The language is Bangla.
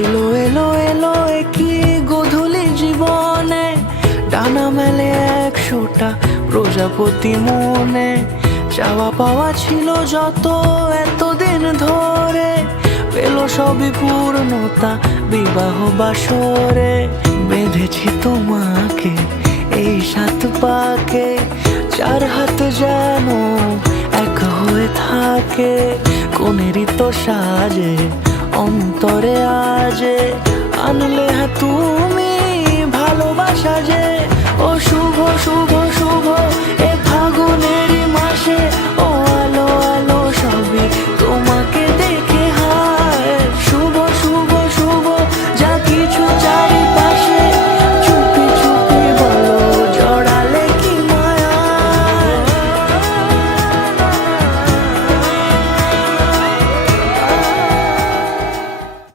এলো এলো এলো কি গোধূলি জীবনে, ডানা মেলে 100টা প্রজাপতি মনে। চাওয়া পাওয়া ছিল যত এতদিন ধরে, পেল সবই পূর্ণতা বিবাহ বাসরে। বেঁধেছি তোমাকে এই 7 পাকে, 4 হাত যেন এক হয়ে থাকে। কোনেরই তো সাজে অন্তরে আজে, আনলে তুমি ভালোবাসা যে। ও শুভ শুভ শুভ